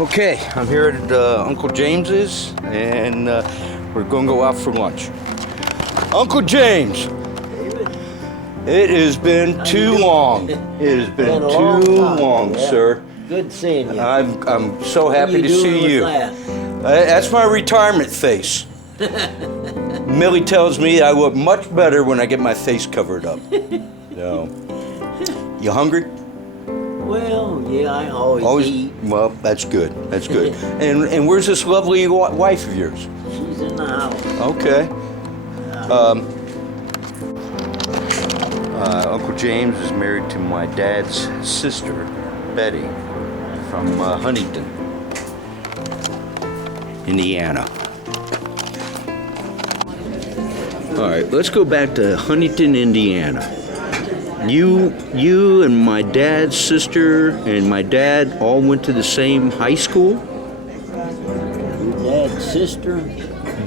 Okay, I'm here at Uncle James's, and we're going to go out for lunch. Uncle James, it has been too long. It has been too long, sir. Good seeing you. I'm so happy to see you. That's my retirement face. Millie tells me I look much better when I get my face covered up. So, you hungry? Well, yeah, I always eat. Well, that's good. That's good. And where's this lovely wife of yours? She's in the house. Okay. Uncle James is married to my dad's sister, Betty, from Huntington, Indiana. All right, let's go back to Huntington, Indiana. You and my dad's sister and my dad all went to the same high school? Your dad's sister?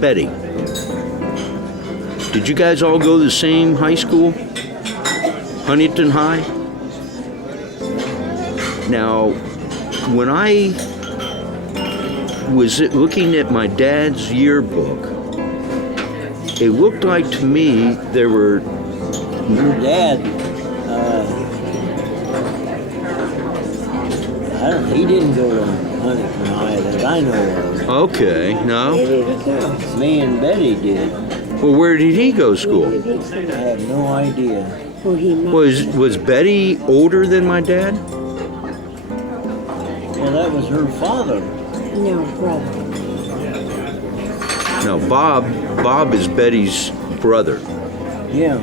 Betty. Did you guys all go to the same high school? Huntington High? Now, when I was looking at my dad's yearbook, it looked like to me there were... Your dad, he didn't go to Huntington High that I know of. Okay, no? Me and Betty did. Well, where did he go to school? I have no idea. Was Betty older than my dad? Well, that was her father. No, brother. No, Bob is Betty's brother. Yeah.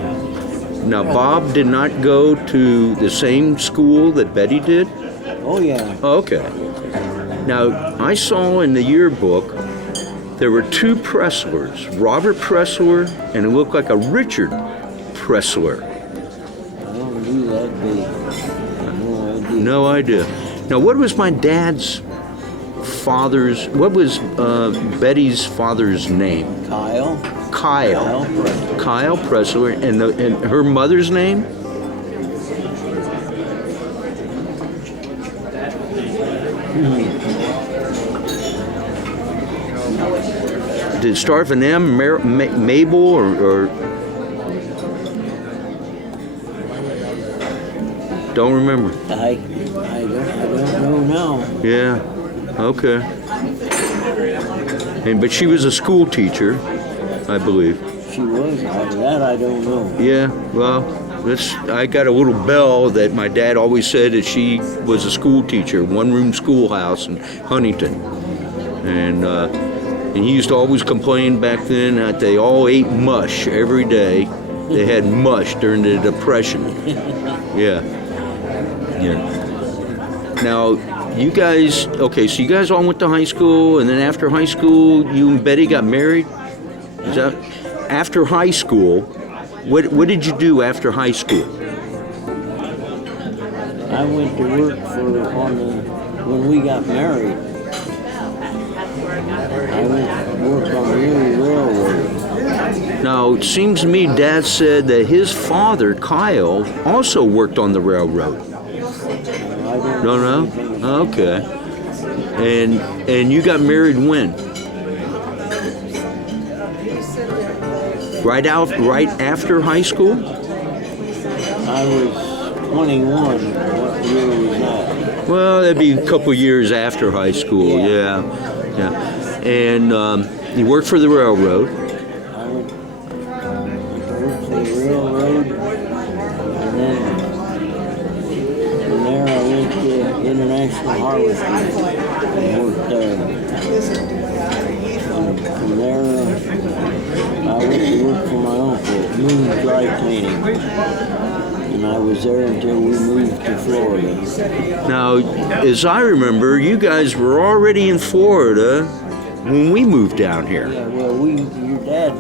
Now, Bob did not go to the same school that Betty did? Oh, yeah. Okay. Now, I saw in the yearbook there were two Presslers, Robert Pressler, and it looked like a Richard Pressler. I don't know who that'd be. No idea. No idea. Now, what was my dad's what was Betty's father's name? Kyle. Kyle Pressler. And her mother's name? Did it start with an M? Mabel or don't remember. I don't know now. Yeah. Okay. But she was a school teacher, I believe. She was. That I don't know. Yeah. Well, I got a little bell that my dad always said that she was a school teacher, one-room schoolhouse in Huntington, and he used to always complain back then that they all ate mush every day. They had mush during the Depression. Yeah. Yeah. Now, you guys, okay, so you guys all went to high school, and then after high school, you and Betty got married? Is that after high school? What did you do after high school? I went to work when we got married. I went to work on the Erie Railroad. Now, it seems to me Dad said that his father, Kyle, also worked on the railroad. No? Okay. And you got married when? Right after high school? I was 21. What year was that? Well, that'd be a couple years after high school. Yeah. And you worked for the railroad. I went to work for the railroad, and then from there I went to International Harvest and worked there. And from there I went to work for my uncle, Moon Dry Cleaning, and I was there until we moved to Florida. Now, as I remember, you guys were already in Florida when we moved down here. Yeah, well, your dad,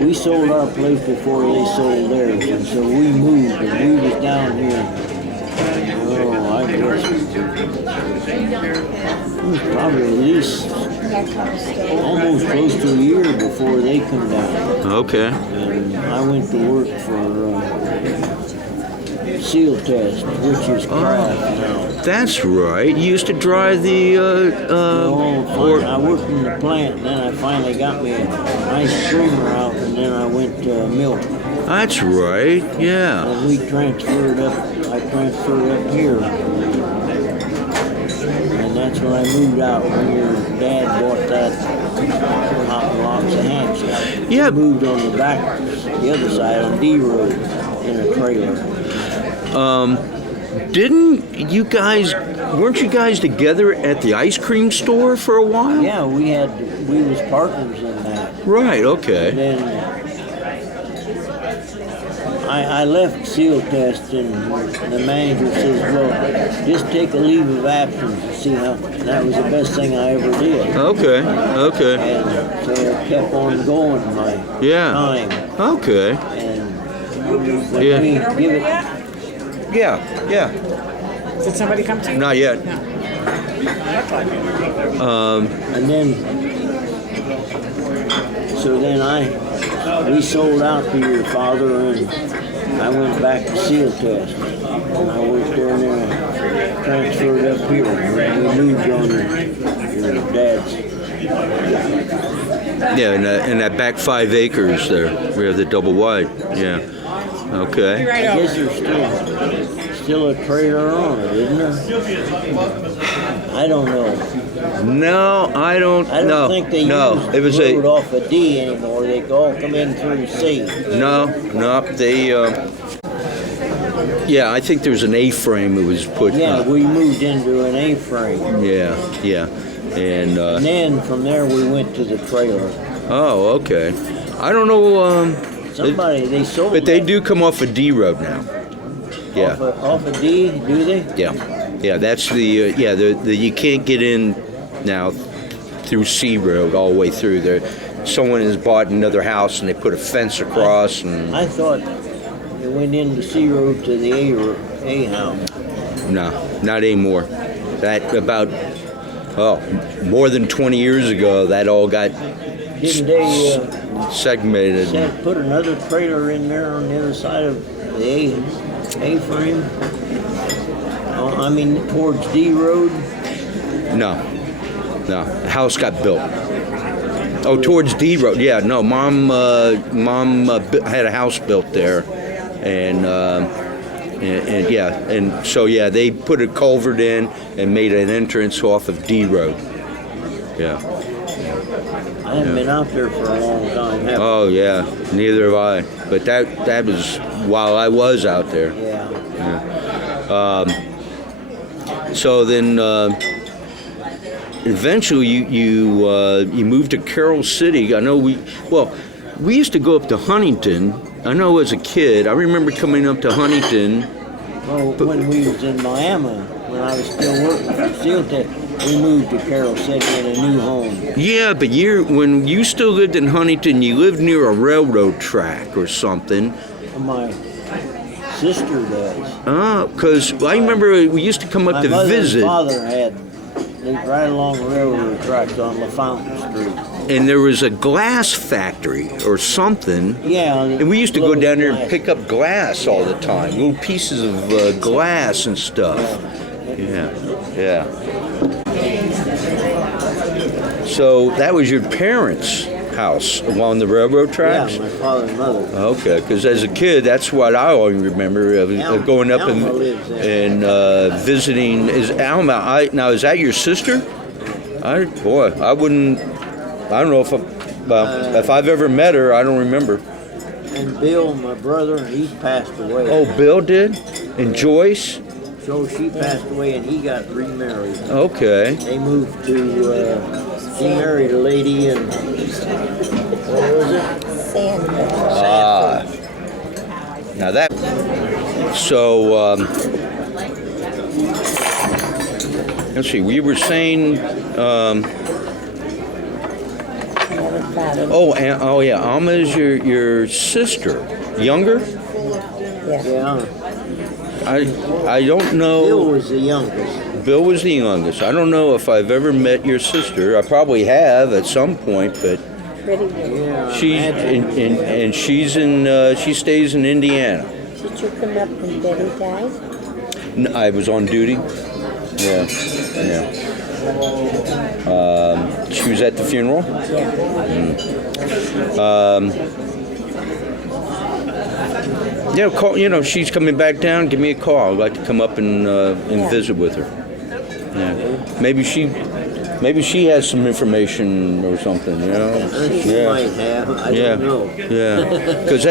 we sold our place before they sold theirs, and so we moved, and we was down here, I guess, it was probably at least almost close to a year before they come down. Okay. And I went to work for seal test, which is craft now. That's right. You used to drive the. I worked in the plant, and then I finally got me a nice streamer out, and then I went to milk. That's right. Yeah. And we transferred up. I transferred up here, and that's when I moved out. When your dad bought that hot blocks of ham stuff. Yeah. We moved on the back, the other side on D Road in a trailer. Weren't you guys together at the ice cream store for a while? Yeah, we was partners in that. Right, okay. And then I left seal test, and the manager says, well, just take a leave of absence to see how. That was the best thing I ever did. Okay. And so it kept on going my time. Okay. And when we give it. Yeah. Did somebody come to you? Not yet. No. And then, so then we sold out to your father, and I went back to seal test. And I worked there, and then I transferred up here. And we moved on your dad's. Yeah, and that back 5 acres there, we have the double wide. Yeah. Okay. Right I over. guess there's still a trailer on it, isn't there? I don't know. No, I don't. I don't think they use it was the road off of D anymore. They all come in through C. No, they. Yeah, I think there's an A-frame that was put. Yeah, we moved into an A-frame. Yeah, and. And then from there we went to the trailer. Oh, okay. I don't know. They sold. But they do come off of D Road now. Yeah. Off of D, do they? Yeah. That's the you can't get in now through C Road all the way through there. Someone has bought another house and they put a fence across and. I thought it went into C Road to the A house. No, not anymore. That about more than 20 years ago. That all got. Didn't they segmented. put another trailer in there on the other side of the A-frame? I mean, towards D Road? No. The house got built. Oh, towards D Road. Yeah, no. Mom had a house built there, and so they put a culvert in and made an entrance off of D Road. Yeah. I haven't been out there for a long time. Oh yeah, neither have I. But that was while I was out there. Yeah. So then, eventually you moved to Carrol City. I know we used to go up to Huntington. I know as a kid, I remember coming up to Huntington. Well, when we was in Miami, when I was still working for Seal Tech, we moved to Carrol City in a new home. Yeah, but when you still lived in Huntington, you lived near a railroad track or something. My sister does. Because I remember we used to come up to visit. My mother and father lived right along the railroad tracks on LaFountain Street. And there was a glass factory or something. Yeah. And we used to go down there and pick up glass all the time, little pieces of glass and stuff. Yeah. So that was your parents' house along the railroad tracks? Yeah, my father and mother. Okay, because as a kid, that's what I always remember of going up and visiting. Is Alma? Now is that your sister? I wouldn't. I don't know if I've ever met her. I don't remember. And Bill, my brother, he's passed away. Oh, Bill did? And Joyce? So she passed away and he got remarried. Okay. They moved to, he married a lady in, what was it? Sanford. Now that, so, let's see, we were saying, Alma is your sister, younger? Yeah. I don't know. Bill was the youngest. Bill was the youngest. I don't know if I've ever met your sister. I probably have at some point, but Yeah, she stays in Indiana. Did you come up when Betty died? I was on duty. Yeah, yeah. She was at the funeral. Yeah. Call. She's coming back down. Give me a call. I'd like to come up and visit with her. Yeah. Maybe she has some information or something. She might have. I don't know. Yeah. Because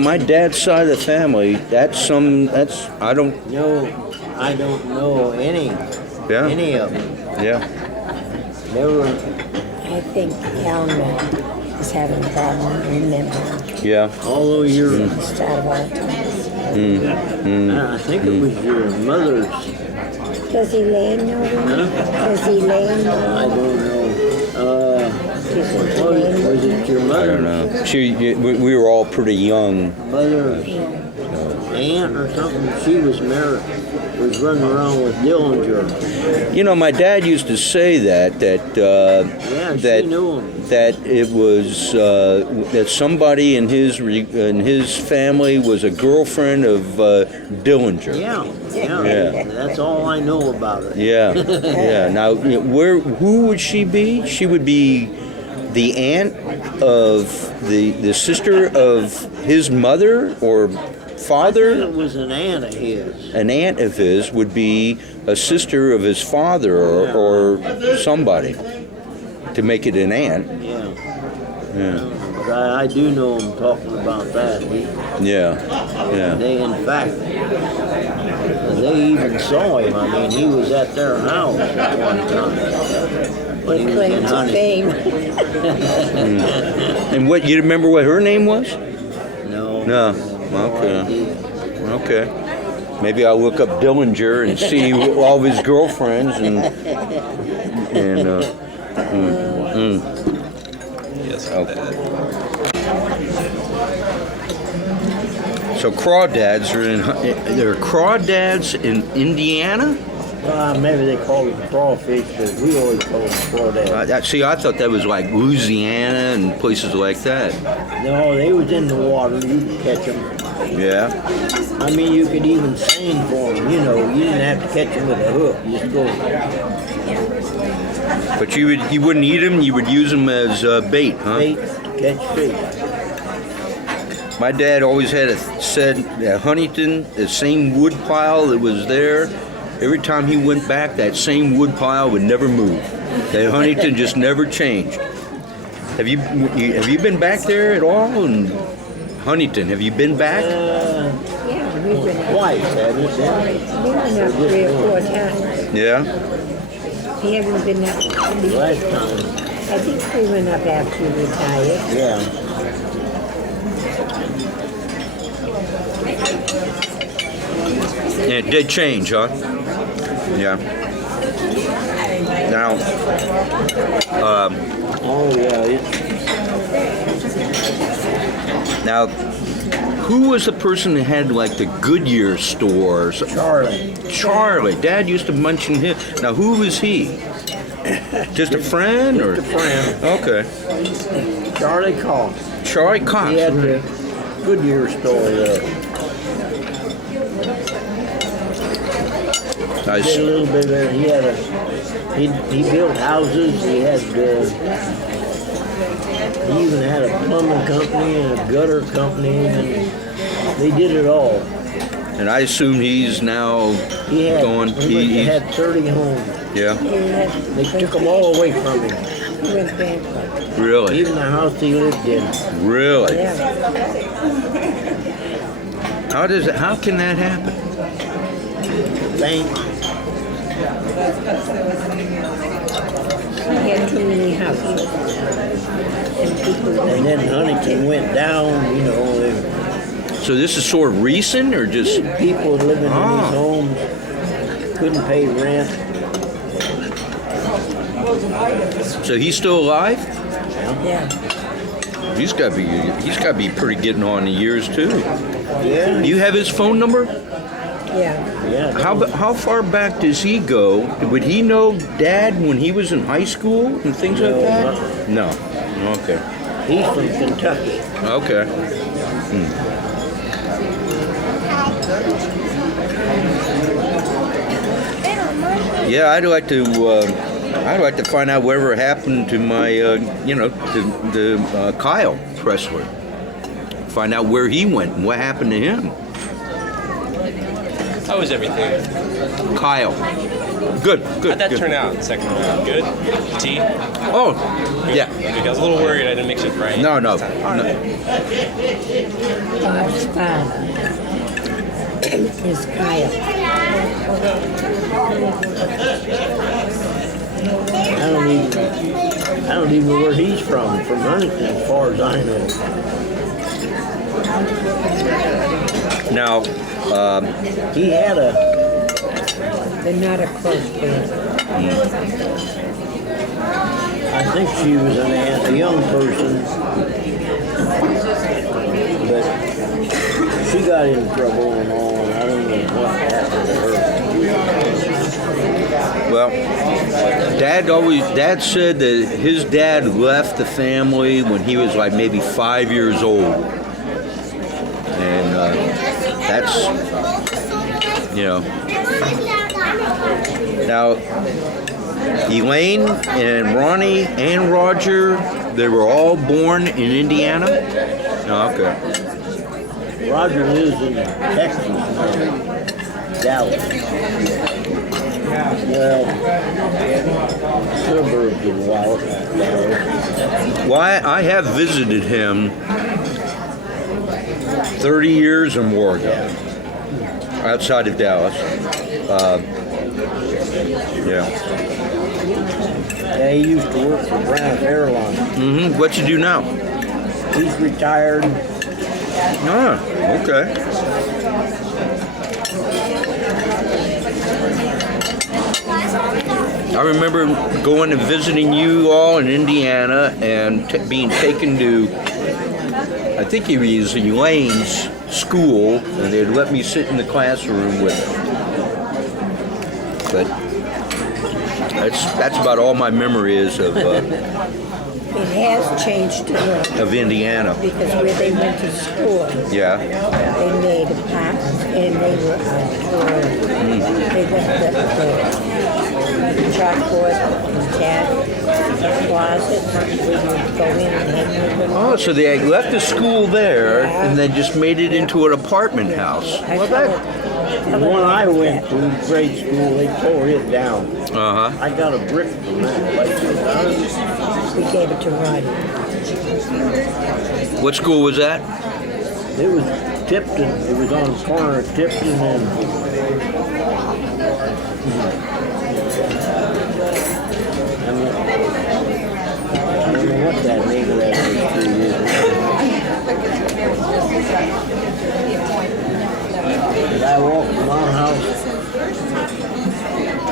my dad's side of the family. I don't. No, I don't know any of them. Yeah. Never. I think Elmer is having a problem remembering. Yeah. Although you're, Start of all times. I think it was your mother's. Does Elaine know him? Does Elaine know I him? don't know. Was it your I mother? don't know. We were all pretty young. Mother's aunt or something? She was married. Was running around with Dillinger. My dad used to say that She knew him. that it was that somebody in his family was a girlfriend of Dillinger. Yeah. Yeah. That's all I know about it. Yeah, yeah. Now, who would she be? She would be the aunt of the sister of his mother or father. It was an aunt of his. An aunt of his would be a sister of his father or somebody to make it an aunt. Yeah. Yeah. But I do know him talking about that. Yeah. Yeah. They, in fact, they even saw him. I mean, he was at their house at one time. When he They was claim in to Huntington. And fame? you remember what her name was? No. No. Okay. Okay. Maybe I'll look up Dillinger and see all of his girlfriends Yes, okay. So Crawdads are Crawdads in Indiana? Maybe they call them crawfish, but we always call them crawdads. See, I thought that was like Louisiana and places like that. No, they was in the water. You could catch them. Yeah. I mean, you could even seine for them. You didn't have to catch them with a hook. You just go. But you wouldn't eat them. You would use them as bait, huh? Bait, catch fish. My dad always said at Huntington, the same wood pile that was there. Every time he went back, that same wood pile would never move. That Huntington just never changed. Have you been back there at all in Huntington? Have you been back? Yeah, we've been up. Twice, haven't you? We've been up 3 or 4 times. Yeah. We haven't been up. Last time. I think we went up after you retired. Yeah. Yeah, it did change, huh? Yeah. Now, Oh, yeah. now, who was the person that had like the Goodyear stores? Charlie. Charlie. Dad used to mention him. Now, who was he? Just a friend, or? Just a friend. Okay. Charlie Cox. Charlie Cox. He had the Goodyear store there. He did a little bit there. He built houses. He had he even had a plumbing company and a gutter company, and they did it all. And I assume he's now He had going. he had 30 homes. Yeah. They took them all away from him. He went bankrupt. Really. Even the house he lived in. Really. Yeah. How can that happen? Bank. He had too many houses. And people And then Huntington went down, So this is sort of recent, or just? people living in these homes couldn't pay rent. So he's still alive? Yeah. He's got to be pretty getting on the years too. Yeah. Do you have his phone number? Yeah. Yeah. How far back does he go? Would he know Dad when he was in high school and things like that? No. Okay. He's from Kentucky. Okay. Yeah, I'd like to find out whatever happened to my, to Kyle Pressler. Find out where he went and what happened to him. How was everything? Kyle. Good. How'd that turn out? Second round. Good? Tea? Oh, yeah. I was a little worried I didn't mix it right. No. Bob's father is Kyle. I don't even know where he's from Huntington, as far as I know. Now, He had They're not a close family. I think she was a young person, but she got in trouble and all, and I don't know what happened to her. well, Dad said that his dad left the family when he was like maybe 5 years old. And that's, Now, Elaine and Ronnie and Rodger, they were all born in Indiana? Oh, okay. Rodger lives in Texas now, Dallas. Well, suburbs of Dallas. Well, I have visited him 30 years or more ago, outside of Dallas. Yeah, he used to work for Brown Airlines. Mm-hmm. What you do now? He's retired. Ah, okay. I remember going and visiting you all in Indiana and being taken to, I think it was Elaine's school, and they'd let me sit in the classroom with her. But that's about all my memory is of It has changed a lot Indiana. because where they went to school, Yeah. they made a park and they were they got the chalkboard and cat closet where you would go in and hang your Oh, so they had left the school there and then just made it into an apartment house. Well, that. The one I went to, grade school, they tore it down. Uh-huh. I got a brick from that place. We gave it to Roddy. What school was that? It was Tipton. It was on the corner of Tipton and I don't know what that name of that street is. But I walked from our house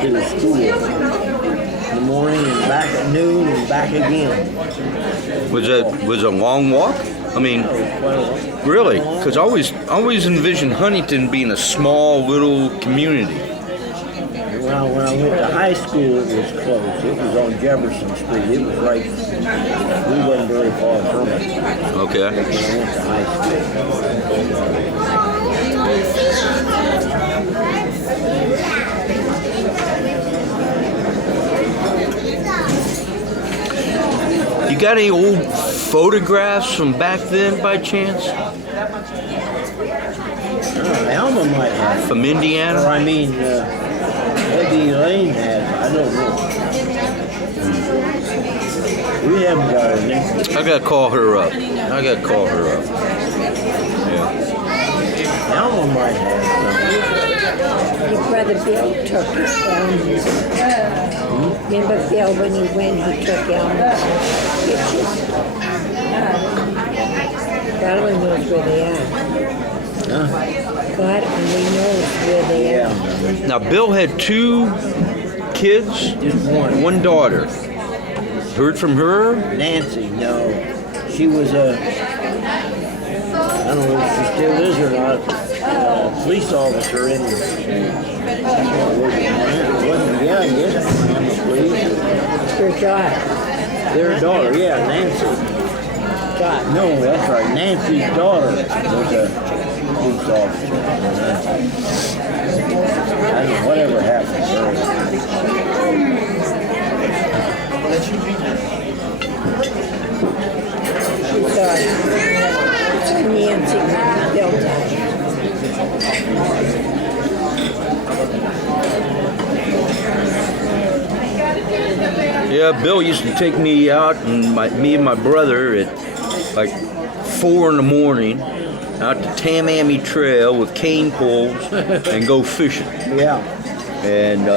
to the school in the morning and back at noon and back again. Was it a long walk? I mean, really? Because I always envisioned Huntington being a small little community. When I went to high school, it was close. It was on Jefferson Street. It was right. We wasn't very far from it. Okay. When I went to high school. You got any old photographs from back then, by chance? Alma might have. From Or Indiana? I mean, maybe Elaine has. I don't know. We haven't got her name. I gotta call her up. Yeah. Alma might have some. Your brother Bill took it down. Remember Bill when he went, he took Elmer's pictures. God only knows where they are. God only knows where they are. Now, Bill had 2 kids, Just one. daughter. Heard from her? Nancy, no. She was a, I don't know if she still is or not, a police officer in, yeah, I guess, police. Your daughter. Their daughter, yeah, Nancy. No, that's right, Nancy's daughter was a police officer. I don't know, whatever happened to her. Yeah, Bill used to take me out, and me and my brother at like 4 in the morning out to Tamami Trail with cane poles and go fishing. Yeah. And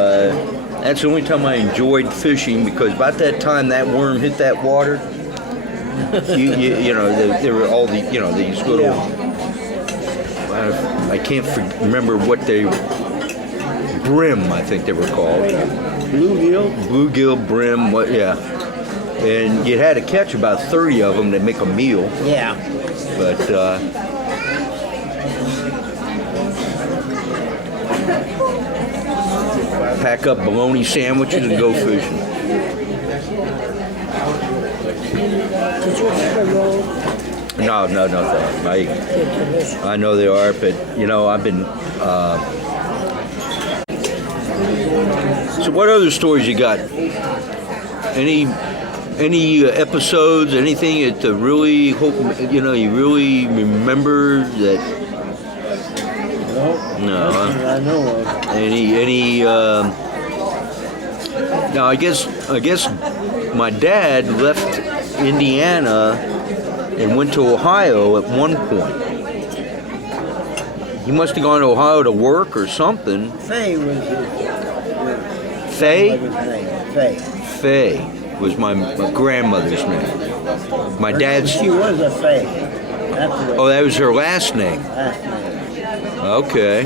that's the only time I enjoyed fishing, because about that time that worm hit that water, you know, there were all the, you know, these little, I can't remember what they, brim, I think they were called. Bluegill? Bluegill, brim, what, yeah. And you had to catch about 30 of them to make a meal. Yeah. But, pack up bologna sandwiches and go fishing. Did you ever roll? No. I know they are, but you know, I've been. So, what other stories you got? Any episodes? Anything that really hope you know you really remember that? No. I know of. Any? Now, I guess my dad left Indiana and went to Ohio at one point. He must have gone to Ohio to work or something. Faye was his Faye? name. Faye. Faye was my grandmother's name. My dad's. She was a Faye. That's the Oh, that was her last name. last name. Okay.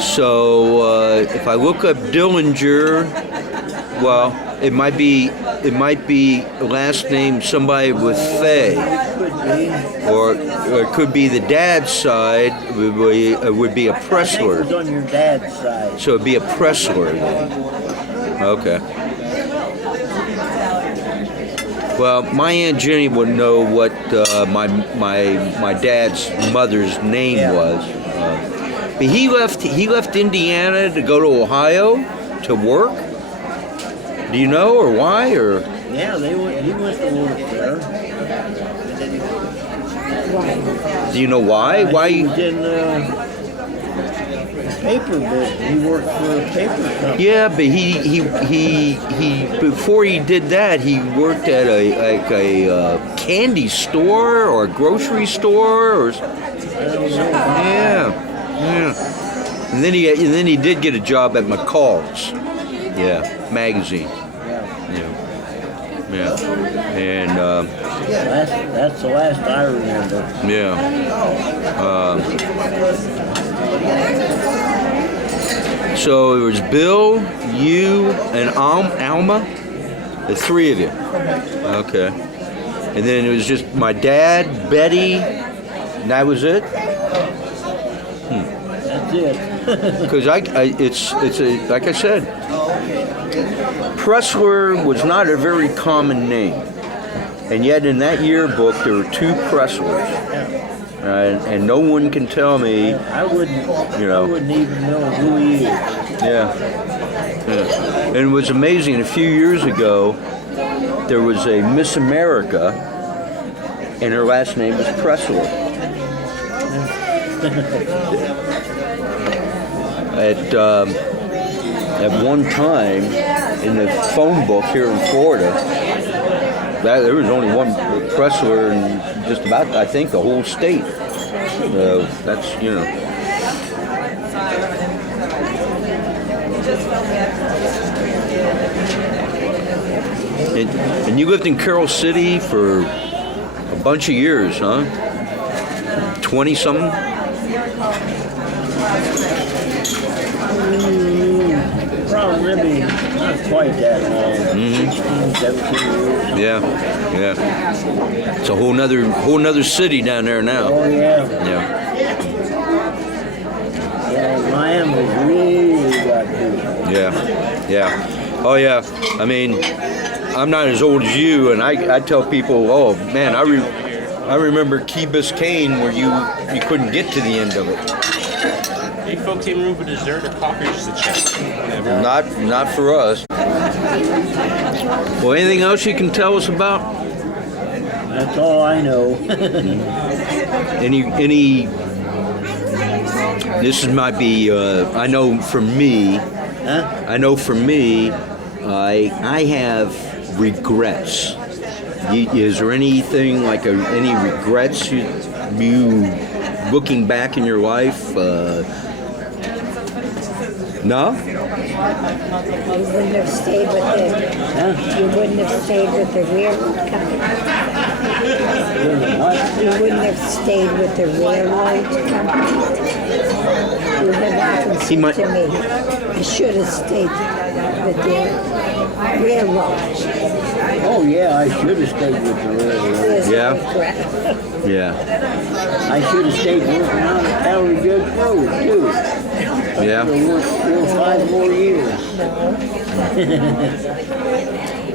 So if I look up Dillinger, well, it might be last name somebody with Faye, or it could be the dad's side. It would be a I think it Pressler. was on your dad's side. So it'd be a Pressler then. Okay. Well, my Aunt Jenny would know what my dad's mother's name was. But he left Indiana to go to Ohio to work. Do you know, or why, or? Yeah, he went to work there. Do you know why? He Why? was in paper business. He worked for a paper company. Yeah, but he before he did that, he worked at a candy store or a grocery store or. Yeah. And then he did get a job at McCall's. Yeah, magazine. Yeah. And That's the last I remember. yeah. So it was Bill, you, and Alma, the three of you. Okay. And then it was just my dad, Betty, and that was it. That's it. Because it's like I said, Pressler was not a very common name, and yet in that yearbook there were 2 Presslers, and no one can tell me. I wouldn't even know who he is. Yeah. And it was amazing. A few years ago, there was a Miss America, and her last name was Pressler. At one time in the phone book here in Florida, there was only one Pressler in just about, I think, the whole state. That's, you know. And you lived in Carrol City for a bunch of years, huh? 20-something? Probably maybe not quite that long. 16, 17 years. Yeah. It's a whole nother city down there now. Oh yeah. Yeah, Miami really got good. Yeah. Oh yeah. I mean, I'm not as old as you, and I tell people, oh man, I remember Key Biscayne where you couldn't get to the end of it. You folks even room for dessert or coffee or just a chat? Never. Not for us. Well, anything else you can tell us about? That's all I know. Any? This might be. I know for me. Huh? I know for me. I have regrets. Is there anything like any regrets you looking back in your life? No? You wouldn't have stayed with the. You wouldn't have stayed with the railroad company. You wouldn't have stayed with the railroad company. You have often said to me, you should have stayed with the railroad. Oh yeah, I should have stayed with the railroad. Yeah. Yeah. I should have stayed working on the Crawdad Judge Road too. Yeah. I could have worked 4 or 5 more years.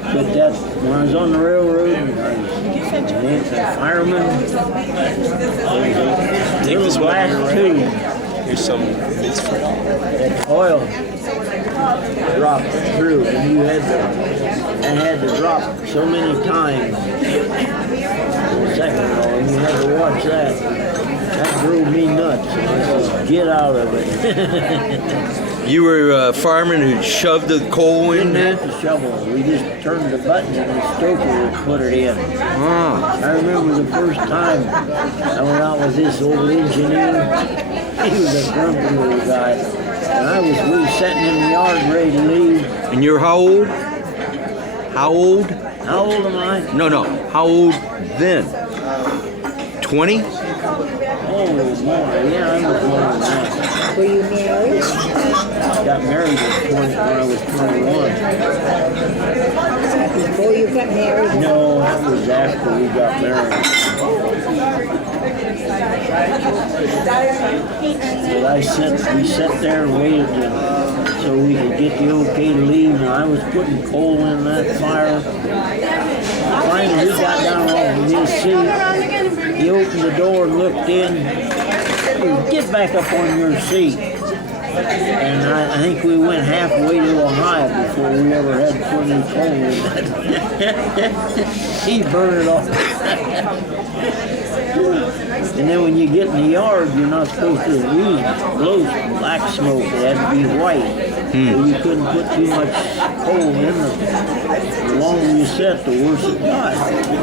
But that, when I was on the railroad, I was a fireman. Take this one Black out. tube. Here's some. It's for That oil dropped through, and you had to drop so many times a second ago, and you had to watch that. That drove me nuts. I said, get out of it. You were a fireman who shoved the coal in Didn't there? have to shovel. We just turned the button and the stoker would put it in. Ah. I remember the first time I went out with this old engineer. He was a grumpy little guy. And we were sitting in the yard ready to leave. And you're how old? How old? How old am I? No. How old then? 20? Oh, more. Yeah, I was more than that. Were you married? Got married when I was 21. Before you got married? No, that was after we got married. But we sat there and waited so we could get the okay to leave, and I was putting coal in that fire. Finally, he got down off his seat. He opened the door and looked in. He said, get back up on your seat. And I think we went halfway to Ohio before we ever had to put any coal in that. He burned it off. And then when you get in the yard, you're not supposed to blow black smoke. It had to be white. So you couldn't put too much coal in it. The longer you set, the worse it got.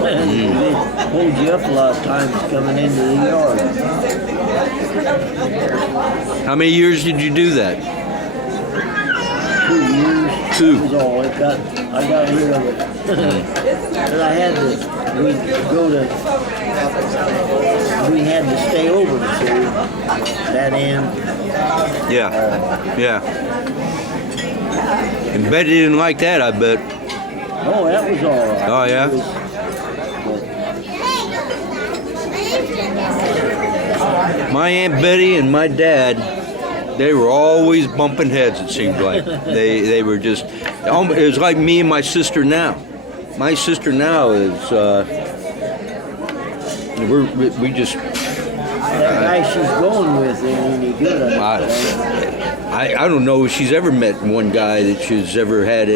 They hold you up a lot of times coming into the yard. How many years did you do that? 2 years. 2. That was all. I got rid of it. But I had to, we had to stay over, so that end. Yeah. And Betty didn't like that, I bet. Oh, that was all right. Oh, yeah? My Aunt Betty and my dad, they were always bumping heads, it seemed like. They were just, it was like me and my sister now. My sister now is, we just... That guy she's going with ain't any good. I don't know if she's ever met one guy that she's ever had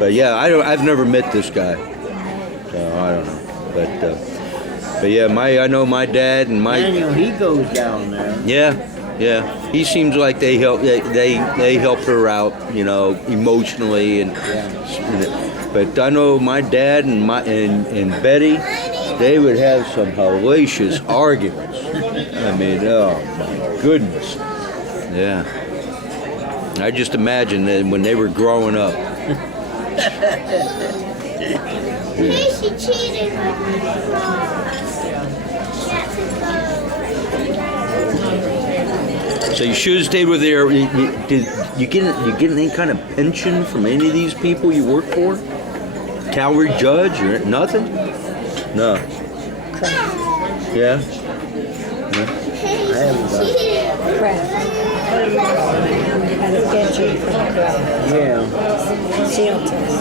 but yeah, I've never met this guy, so I don't know, but yeah, I know my dad and my Daniel, he goes down there. yeah, he seems like they help her out, emotionally but I know my dad and Betty, they would have some hellacious arguments. I mean, oh my goodness. Yeah. I just imagine that when they were growing up. She cheated with my car. So you should have stayed with her. Did you get any kind of pension from any of these people you work for? Cavalry judge or nothing? No. Yeah. I haven't got Craft. Had a pension from Craft. Yeah. Seal test.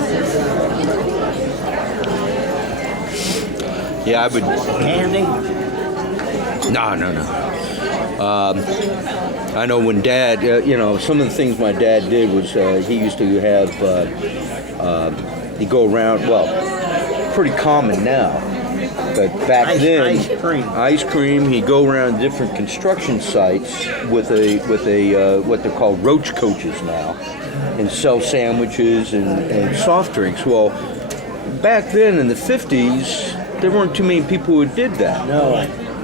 Yeah, I would. Candy? No. I know when Dad, some of the things my dad did was he used to have, he'd go around, well, pretty common now, but back then, ice cream, he'd go around different construction sites with what they're called roach coaches now. and sell sandwiches and soft drinks. Well, back then in the 50s, there weren't too many people who did that. No.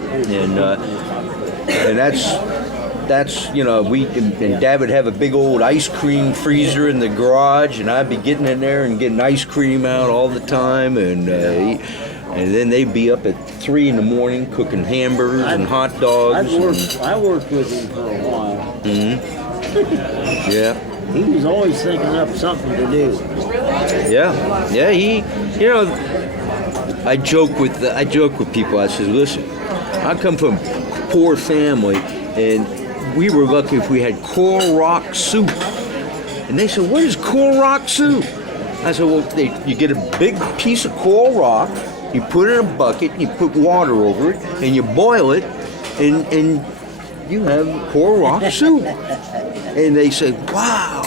And that's we and Dad would have a big old ice cream freezer in the garage, and I'd be getting in there and getting ice cream out all the time, and then they'd be up at 3 in the morning cooking hamburgers and hot dogs. I worked with him for a while. Mm-hmm. Yeah. He was always thinking up something to do. Yeah. He, I joke with people. I says, listen, I come from a poor family, and we were lucky if we had Coral Rock soup. And they said, what is Coral Rock soup? I said, well, you get a big piece of Coral Rock, you put it in a bucket, you put water over it, and you boil it, and you have Coral Rock soup. And they said, wow.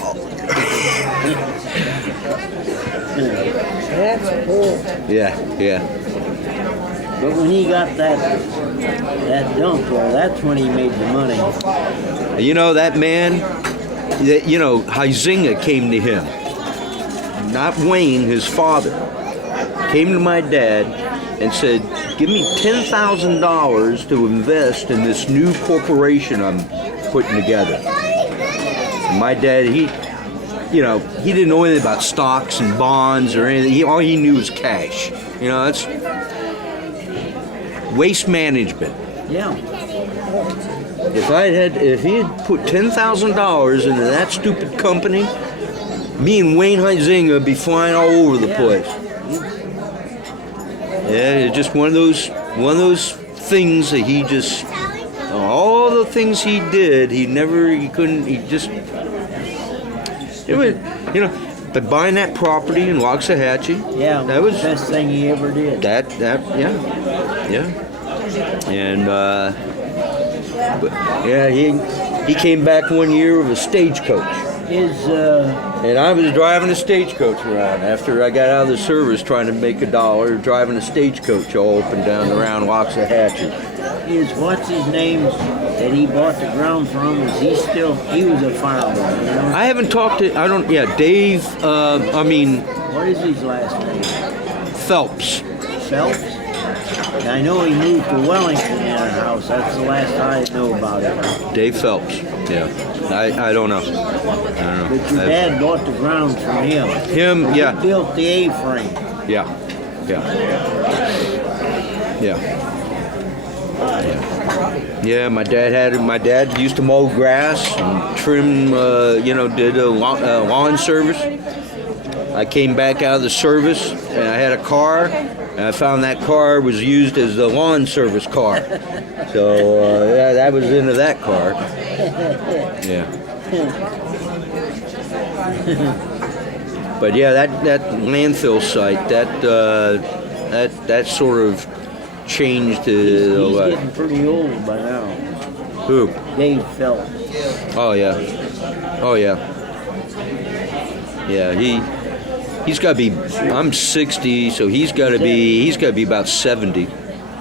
That's cool. Yeah. But when he got that dump there, that's when he made the money. That man, Huizinga came to him. Not Wayne, his father. Came to my dad and said, give me $10,000 to invest in this new corporation I'm putting together. And my dad, he didn't know anything about stocks and bonds or anything. All he knew was cash. That's waste management. Yeah. If he had put $10,000 into that stupid company, me and Wayne Huizinga would be flying all over the place. Yeah, it's just one of those things that he just, all the things he did, but buying that property in Waxahachie, Yeah, that was the best thing he ever did. Yeah. And he came back one year with a stagecoach. And I was driving a stagecoach around after I got out of the service, trying to make $1, driving a stagecoach all up and down around Waxahachie. What's his name that he bought the ground from? He was a fireman, I haven't talked to, Dave, What is his last name? Phelps. Phelps? I know he moved to Wellington in a house. That's the last I know about it. Dave Phelps, yeah. I don't know. But your dad bought the ground from him. He built the A-frame. Yeah. My dad used to mow grass and trim, did a lawn service. I came back out of the service and I had a car, and I found that car was used as a lawn service car. So that was into that car. Yeah. But yeah, that landfill site, that sort of changed He's getting pretty old by now. Who? Dave Phelps. Oh yeah. Yeah, he's got to be. I'm 60, so he's got to be about 70.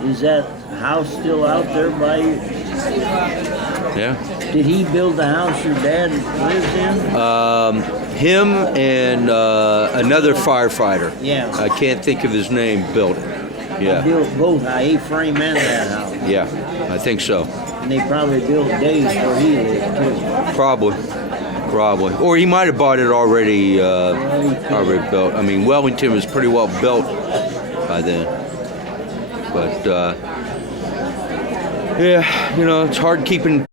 Is that house still out there by you? Yeah. Did he build the house your dad lives in? Him and another firefighter. Yeah. I can't think of his name. Built it. Yeah. They built both A-frame and that house. Yeah, I think so. And they probably built Dave's where he lived too. Probably. Or he might have bought it already built. I mean, Wellington was pretty well built by then. But, it's hard keeping